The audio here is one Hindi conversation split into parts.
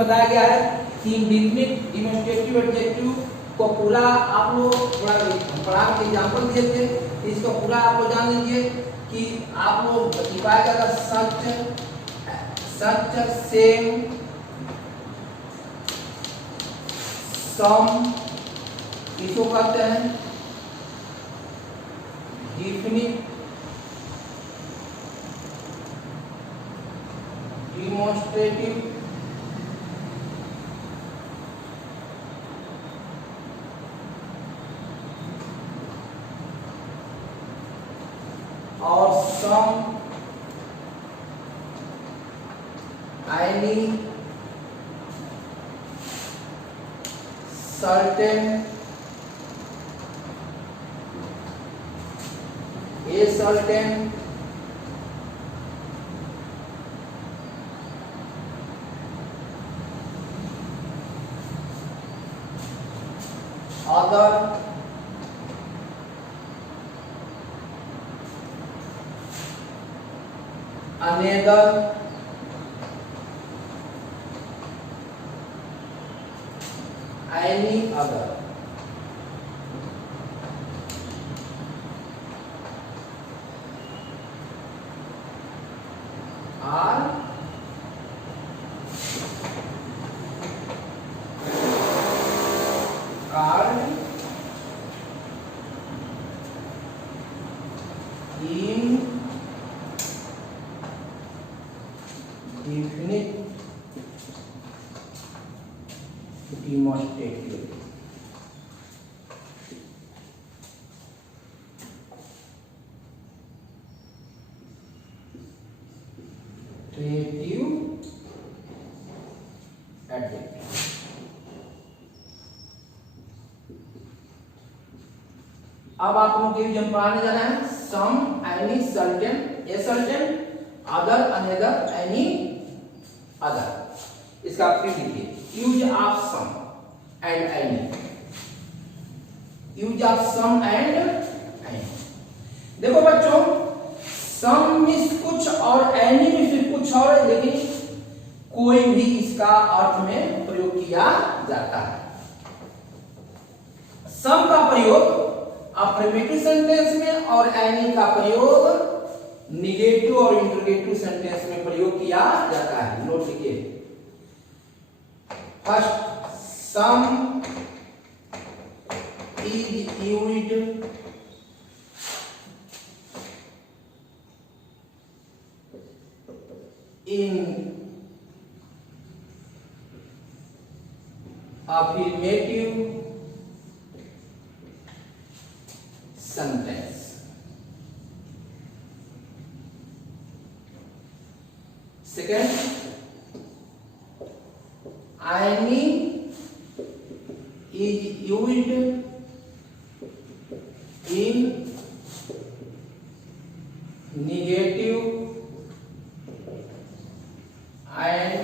बताया गया है कि इंडेफिनिट डेमोंस्ट्रेटिव एडजेक्टिव को पूरा आप लोग थोड़ा पढ़ा के एग्जांपल दिए थे, इसको पूरा आप लोग जान लीजिए कि आप लोग बताया जाएगा सच सेम सम, इसको कहते हैं डेफिनिट डेमोंस्ट्रेटिव और some any certain a certain other another any other are indefinite demonstrative. Adjective. अब आप लोगों के जन पढ़ाने जाना है some any certain a certain other another any other. इसका प्रिंट लिखिए use of some and any, use of some and any. देखो बच्चों सम मीन्स कुछ और एनी मीन्स कुछ और, लेकिन कोई भी इसका अर्थ में प्रयोग किया जाता है। सम का प्रयोग अफर्मेटिव सेंटेंस में और एनी का प्रयोग निगेटिव और इंटरोगेटिव सेंटेंस में प्रयोग किया जाता है। नोट लिखिए first some is used in affirmative sentence. Second, any is used in negative and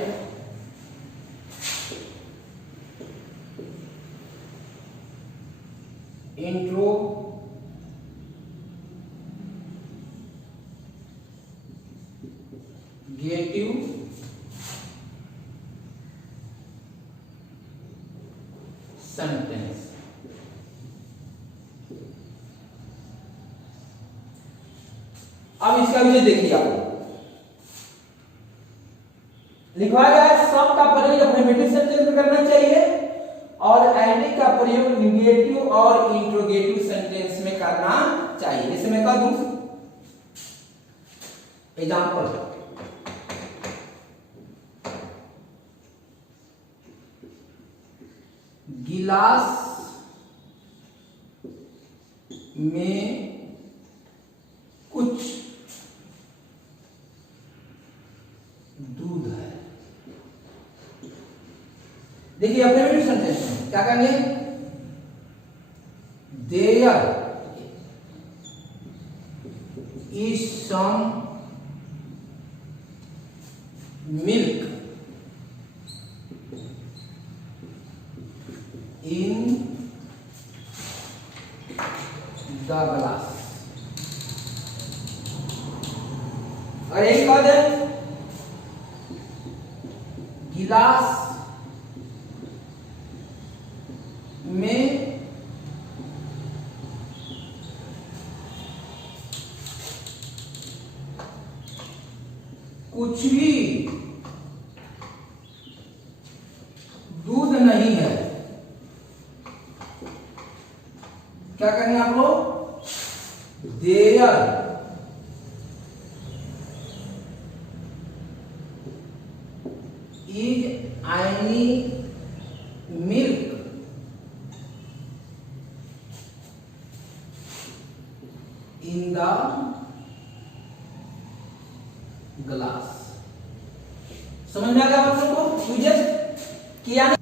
interrogative sentence. अब इसका भी देखिए आप लिखवाया गया है सम का प्रयोग अफर्मेटिव सेंटेंस में करना चाहिए और एनी का प्रयोग निगेटिव और इंटरोगेटिव सेंटेंस में करना चाहिए। जैसे मैं कह दूं एग्जांपल, गिलास में कुछ दूध है। देखिए अफर्मेटिव सेंटेंस में क्या कहेंगे, there is some milk in the glass. और एक कह दें गिलास कुछ भी दूध नहीं है, क्या कहेंगे आप लोग? There is any milk in the glass. समझ में आ गया आप लोगों को? यूजेस किया नहीं?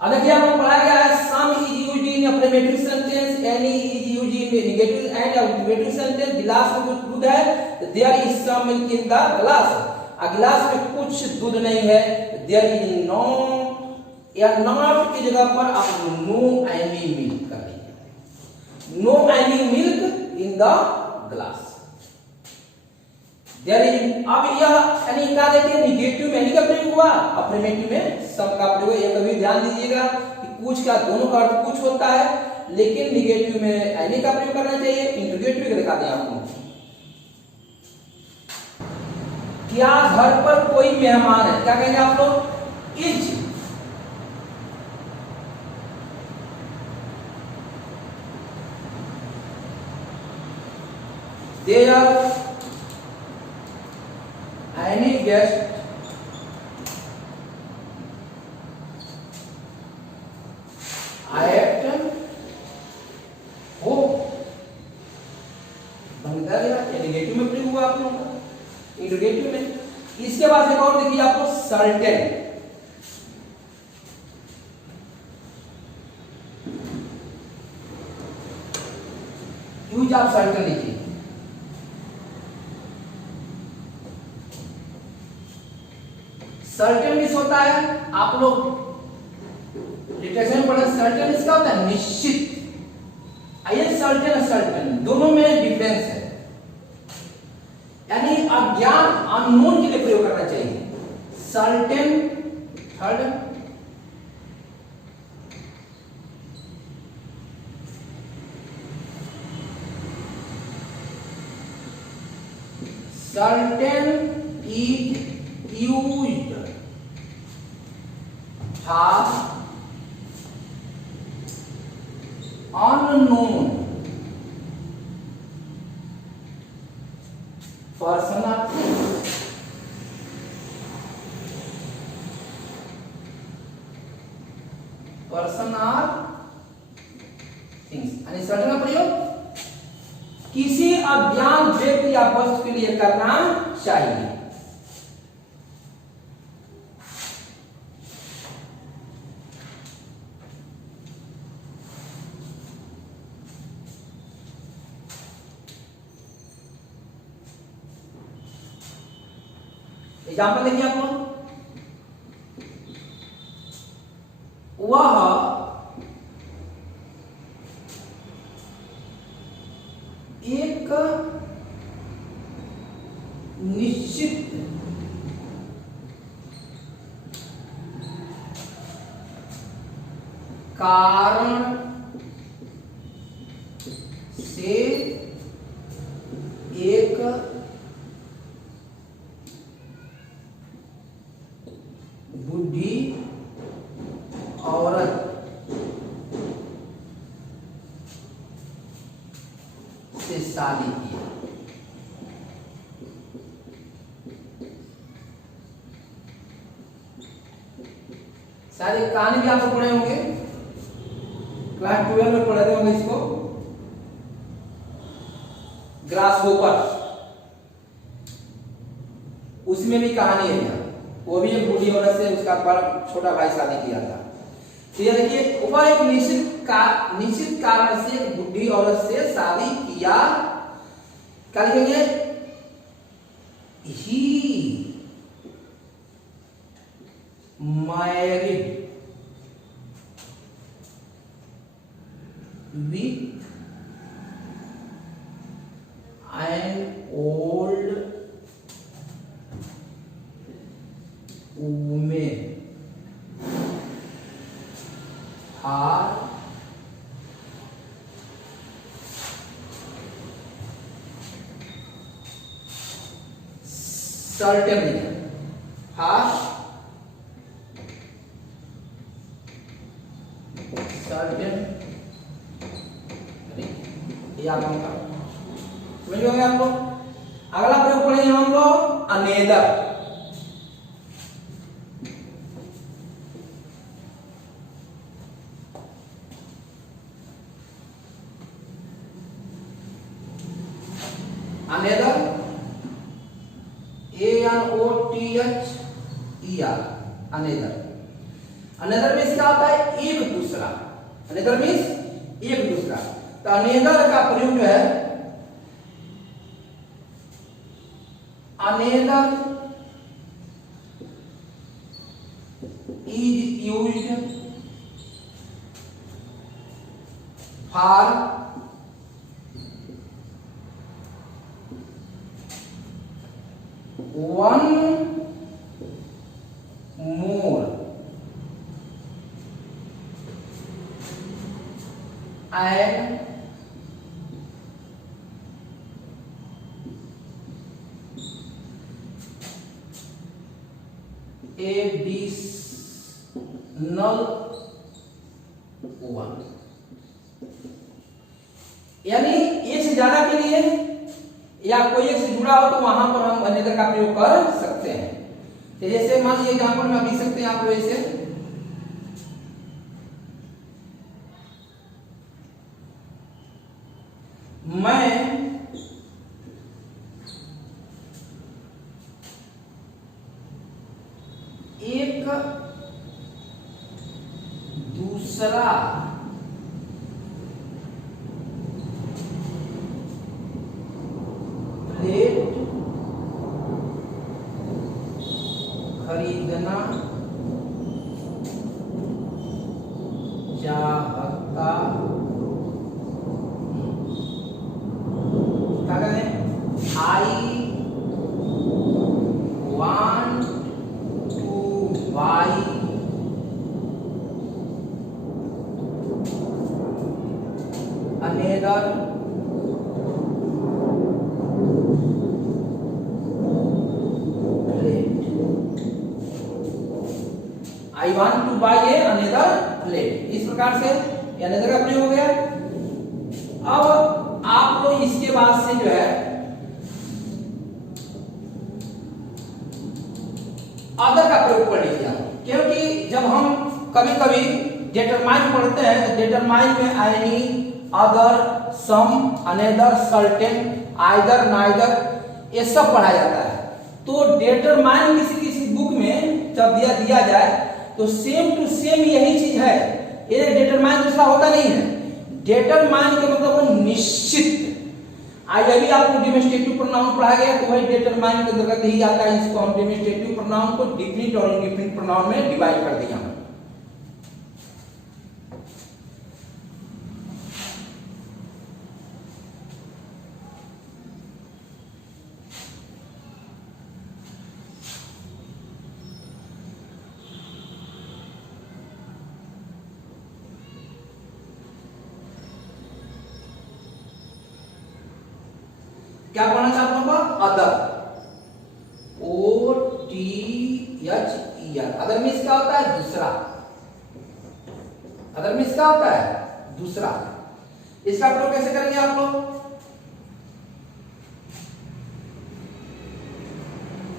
अब देखिए आप लोग पढ़ाया गया है some is used in affirmative sentence, any is used in negative and affirmative sentence. गिलास में कुछ दूध है, there is some milk in the glass. गिलास में कुछ दूध नहीं है, देयर इज नो, या नॉट की जगह पर आप नो एनी मिल्क कर लीजिए, no any milk in the glass. There is, अब यह एनी का देखिए निगेटिव में एनी का प्रयोग हुआ, अफर्मेटिव में सम का प्रयोग। ये कभी ध्यान दीजिएगा कि कुछ का दोनों का अर्थ कुछ होता है, लेकिन निगेटिव में एनी का प्रयोग करना चाहिए। इंटरोगेटिव के दिखा दें आपको। क्या घर पर कोई मेहमान है? क्या कहेंगे आप लोग? Is. There any guest at home. बनता है नेगेटिव में प्रयोग हुआ आप लोगों का, इंटरोगेटिव में। इसके बाद एक और देखिए आपको सर्टेन। यूज आप सर्टेन लिखिए। सर्टेन मिस होता है, आप लोग लिटरेचर पढ़े। सर्टेन इसका होता है निश्चित। आइए सर्टेन सर्टेन दोनों में डिफरेंस है, यानी अज्ञात अननोन के लिए प्रयोग करना चाहिए। Certain third, certain is used था unknown personal थिंग्स। यानी सर्टेन का प्रयोग किसी अज्ञात व्यक्ति या वस्तु के लिए करना चाहिए। एग्जाम्पल देखिए आप लोग। वह एक निश्चित कारण से एक बूढ़ी औरत से शादी की। शायद एक कहानी भी आप लोग पढ़े होंगे, क्लास 12 में पढ़े होंगे इसको, ग्रासहोपर। उसमें भी कहानी है, वो भी एक बूढ़ी औरत से उसका बड़ा छोटा भाई शादी किया था। तो ये देखिए, वह एक निश्चित कारण से एक बूढ़ी औरत से शादी किया। क्या लिखेंगे? He married with an old women are certain region, for certain region, ये आप लोग समझ गए आप लोग। अगला प्रयोग पढ़ेंगे हम लोग another. Another ANOTHER, another. Another means क्या होता है? एक दूसरा। अनेदर मीन्स एक दूसरा। तो अनेदर का प्रयोग जो है, another is used for one more and additional one, यानी एक से ज्यादा के लिए या कोई एक से जुड़ा हो तो वहां पर हम अनेदर का प्रयोग कर सकते हैं। तो जैसे मान लीजिए एग्जाम्पल में लिख सकते हैं आप लोग ऐसे, मैं एक दूसरा प्लेट खरीदना चाहता हूं। क्या करें? I want two by another I want to buy another plate। इस प्रकार से अनेदर का प्रयोग हो गया। अब आप लोग इसके बाद से जो है अदर का प्रयोग पढ़ लीजिए, क्योंकि जब हम कभी कभी डिटरमाइन पढ़ते हैं तो डिटरमाइन में एनी, अदर, सम, अनेदर, सर्टेन, आइदर, नाइदर ये सब पढ़ा जाता है। तो डिटरमाइन किसी किसी बुक में जब दिया जाए तो सेम टू सेम यही चीज है। ये डिटरमाइन दूसरा होता नहीं है। डिटरमाइन का मतलब निश्चित। आज अभी आपको डेमोन्स्ट्रेटिव प्रोनाउन पढ़ा गया तो वही डिटरमाइन के अंतर्गत ही आता है। इसको हम डेमोन्स्ट्रेटिव प्रोनाउन को डिफिनिट और इंडेफिनिट प्रोनाउन में डिवाइड कर दिया। क्या पढ़ना था आप लोगों को? Other, OTHER। अदर मीन्स क्या होता है? दूसरा। अदर मीन्स क्या होता है? दूसरा। इसका प्रयोग कैसे करेंगे आप लोग?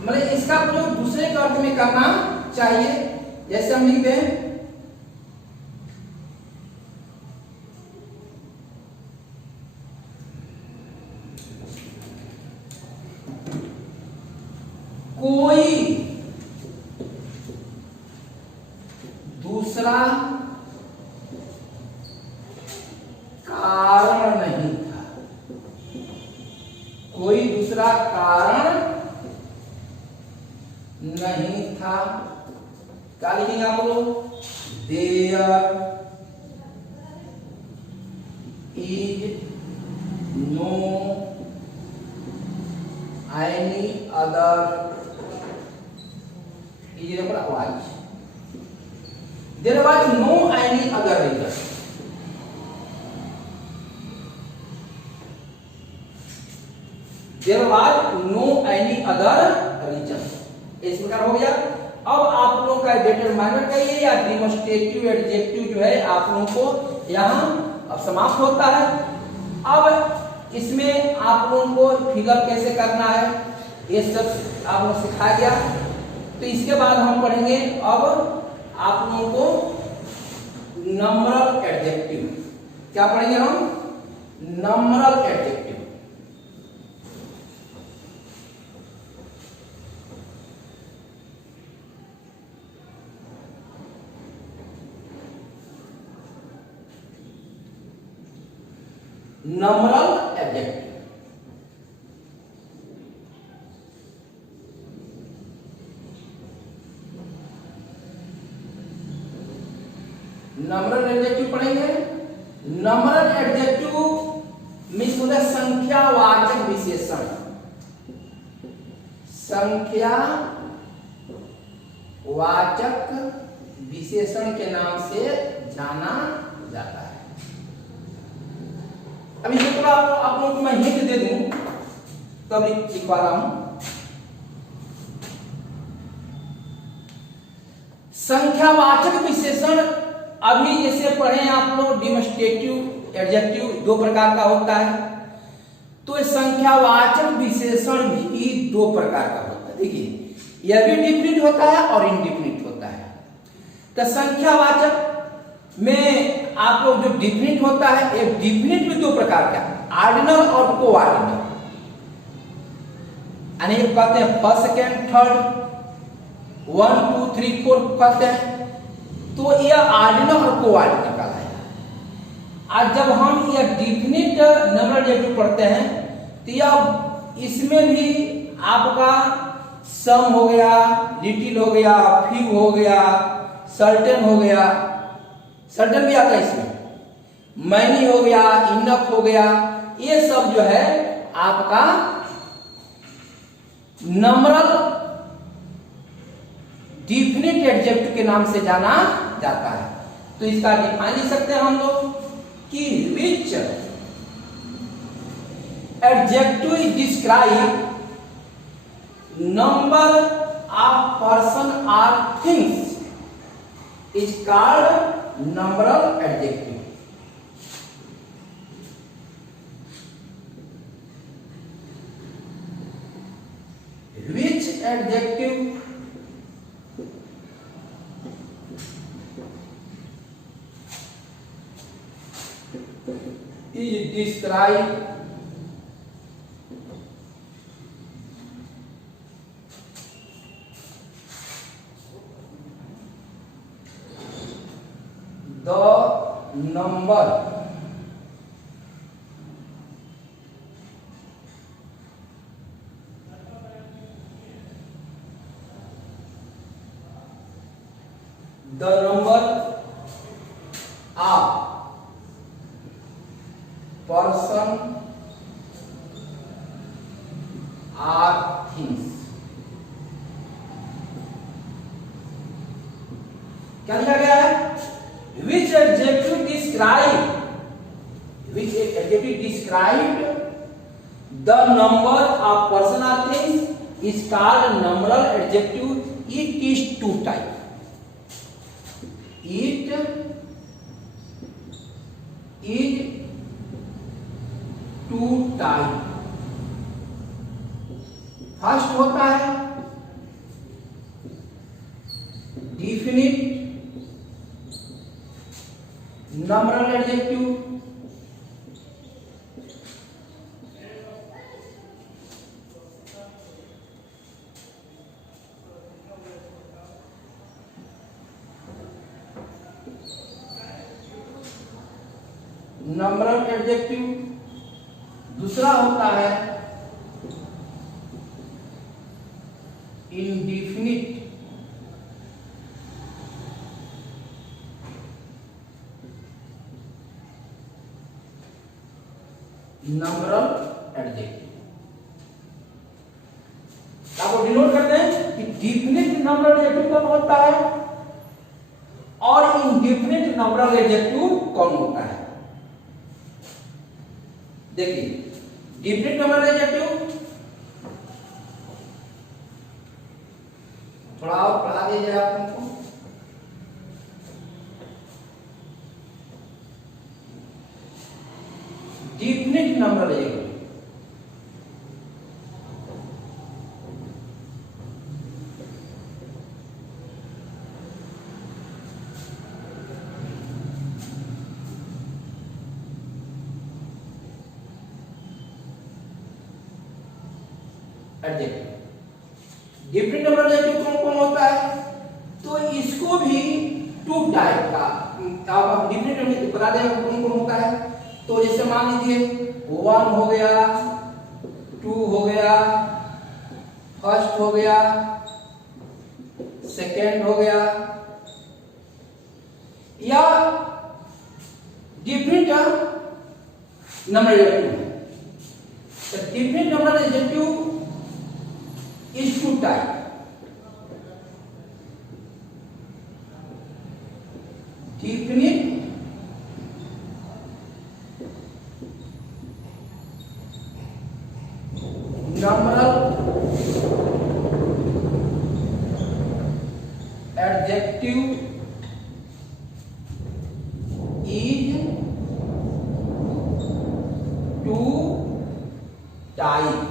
मतलब इसका प्रयोग दूसरे के अर्थ में करना चाहिए। जैसे हम लिखते हैं कोई दूसरा कारण नहीं था। कोई दूसरा कारण नहीं था। क्या लिखेंगे आप लोग? There is no any other There was no any other reason. There was no any other reason. इस प्रकार हो गया। अब आप लोगों का डिटरमाइनर कहिए या डिमोस्ट्रेटिव एडजेक्टिव जो है आप लोगों को यहाँ अब समाप्त होता है। अब इसमें आप लोगों को फिगर कैसे करना है ये सब आप लोग सिखाया गया। तो इसके बाद हम पढ़ेंगे अब आप लोगों को नंबरल एडजेक्टिव। क्या पढ़ेंगे हम? Numeral adjective. Numeral adjective numeral adjective पढ़ेंगे। नंबरल एडजेक्टिव मीन्स होता है संख्यावाचक विशेषण। संख्यावाचक विशेषण के नाम से जाना जाता है। अभी जो थोड़ा आप लोगों को मैं हिंट दे दूं तब लिखवा रहा हूं। संख्यावाचक विशेषण अभी जैसे पढ़े आप लोग डिमोस्ट्रेटिव एडजेक्टिव दो प्रकार का होता है। तो संख्यावाचक विशेषण भी दो प्रकार का होता है। देखिए यह भी डिफिनिट होता है और इनडिफिनिट होता है। तो संख्यावाचक में आप लोग जो डिफिनिट होता है, एक डिफिनिट में दो प्रकार का ऑर्डिनल और को ऑर्डिनल। यानी कहते हैं फर्स्ट सेकेंड थर्ड 1 2 3 4 कहते हैं। तो यह ऑर्डिनल और को ऑर्डिनल कहलाएगा। आज जब हम यह डिफिनिट नंबर एडजेक्टिव पढ़ते हैं तो यह इसमें भी आपका सम हो गया, लिटिल हो गया, फ्यू हो गया, सर्टेन हो गया, सर्टेन भी आता है इसमें, मैनी हो गया, इनफ हो गया, ये सब जो है आपका नंबरल डिफिनिट एडजेक्टिव के नाम से जाना जाता है। तो इसका डिफाइन लिख सकते हैं हम लोग कि which adjective describe number of person or things is called numeral adjective. Which adjective is describe the number of person or things। क्या लिखा गया है? Which adjective describe the number of person or things is called numeral adjective। It is two type। It is two type। First होता है definite numeral adjective, numeral adjective. दूसरा होता है इंडिफिनिट नंबरल एडजेक्टिव। आपको डिनोट करते हैं कि डिफिनिट नंबरल एडजेक्टिव कौन होता है और इंडिफिनिट नंबरल एडजेक्टिव कौन होता है। देखिए डिफिनिट नंबरल एडजेक्टिव थोड़ा और पढ़ा दिया जाए आप हमको। Definite number adjective, different number adjective कौन कौन होता है? तो इसको भी टू टाइप का आप डिफरेंट बता दें कौन कौन होता है। तो जैसे मान लीजिए 1 हो गया, 2 हो गया, फर्स्ट हो गया, सेकेंड हो गया, या डिफरेंट नंबर एडजेक्टिव। तो different number adjective is two type. Definite numeral adjective is two type.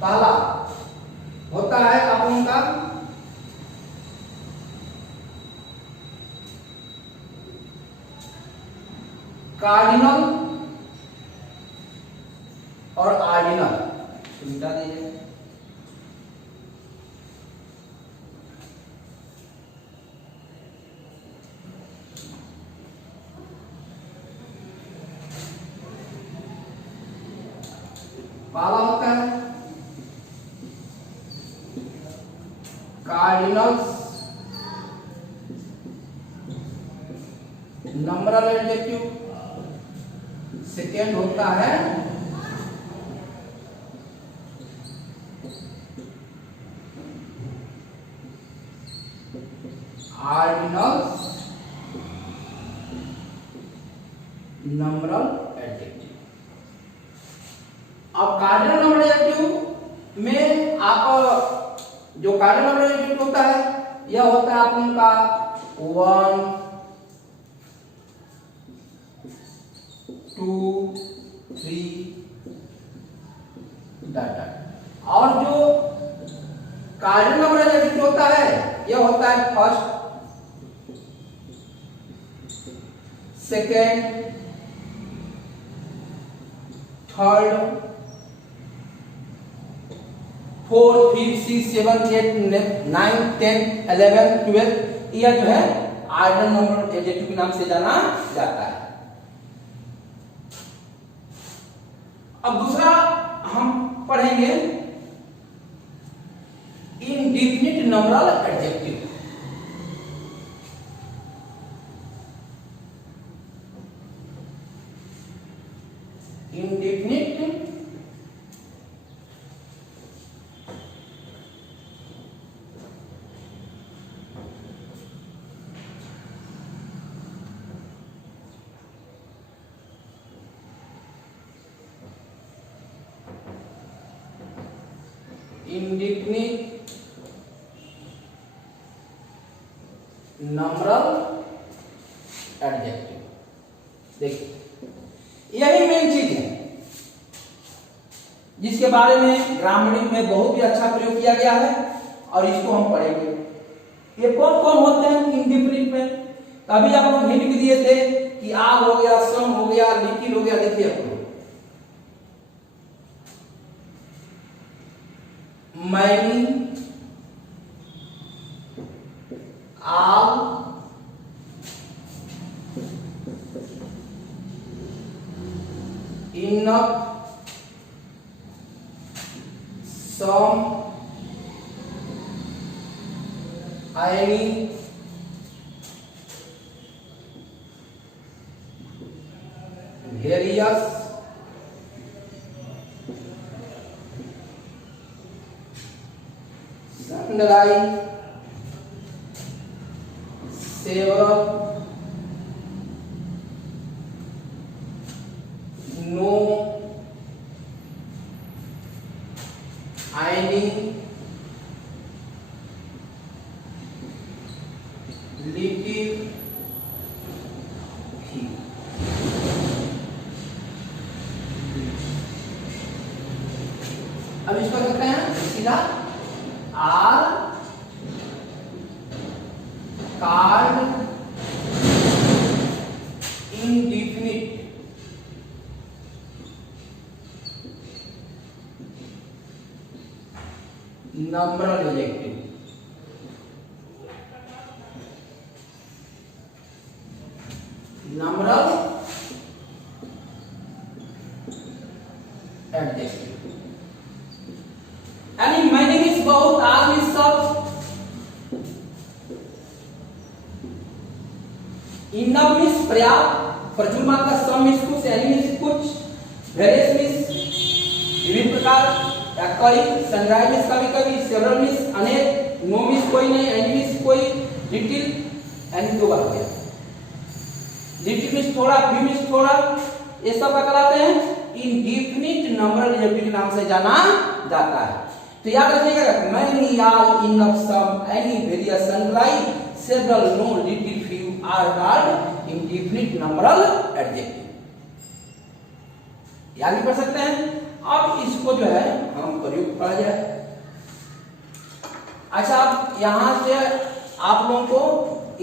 पहला होता है अपन का कार्डिनल और आर्डिनल, मिटा दीजिए। पहला होता है कार्डिनल्स नंबरल एडजेक्टिव, सेकेंड होता है ऑर्डिनल्स नंबरल एडजेक्टिव। अब कार्डिनल नंबर एडजेक्टिव में आप जो कार्डिनल नंबर एडजेक्टिव होता है यह होता है अपन का 1, 2, 3 डाटा। और जो कार्डिनल नंबर एडजेक्टिव होता है यह होता है फर्स्ट, सेकेंड, थर्ड, 4, 5, 6, 7, 8, 9, 10, 11, 12 यह जो है ऑर्डिनल नंबर एडजेक्टिव के नाम से जाना जाता है। अब दूसरा हम पढ़ेंगे indefinite numeral adjective. Indefinite indefinite numeral adjective. देखिए यही मेन चीज है जिसके बारे में ग्रामर में बहुत ही अच्छा प्रयोग किया गया है और इसको हम पढ़ेंगे। ये कौन कौन होते हैं इंडेफिनिट में? अभी आप लोग हिंट भी दिए थे कि आग हो गया, सम हो गया, लिटिल हो गया। देखिए आप लोग many, all, enough, some, any, various, sundry, several, no, little few. अब इसको लिखते हैं सीधा आर कार्ड indefinite numeral adjective। numeral adjective यानी my name is बहुत, आज is सब, इनफ मीन्स पर्याप्त, प्रचुर मात्रा, सम मीन्स कुछ, एनी मीन्स कुछ, वेरियस मीन्स विभिन्न प्रकार, या कई, सनराइज मीन्स कभी कभी, सेवरल मीन्स अनेक, नो मीन्स कोई नहीं, एनी मीन्स कोई, लिटिल, एनी दो बार हो गया, लिटिल मीन्स थोड़ा, फ्यू मीन्स थोड़ा, ये सब क्या कहलाते हैं? इंडेफिनिट नंबरल एडजेक्टिव के नाम से जाना जाता है। तो याद रखिएगा, many, all, enough, some, any, various, sundry, several, no, little, few are called indefinite numeral adjective। याद भी पढ़ सकते हैं। अब इसको जो है हम प्रयोग पढ़ा जाए। अच्छा, अब यहाँ से आप लोगों को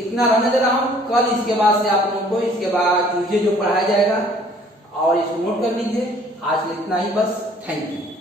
इतना रहने दे रहा हूँ, कल इसके बाद से आप लोगों को इसके बाद मुझे जो पढ़ाया जाएगा और इसको नोट कर लीजिए। आज इतना ही बस, थैंक यू।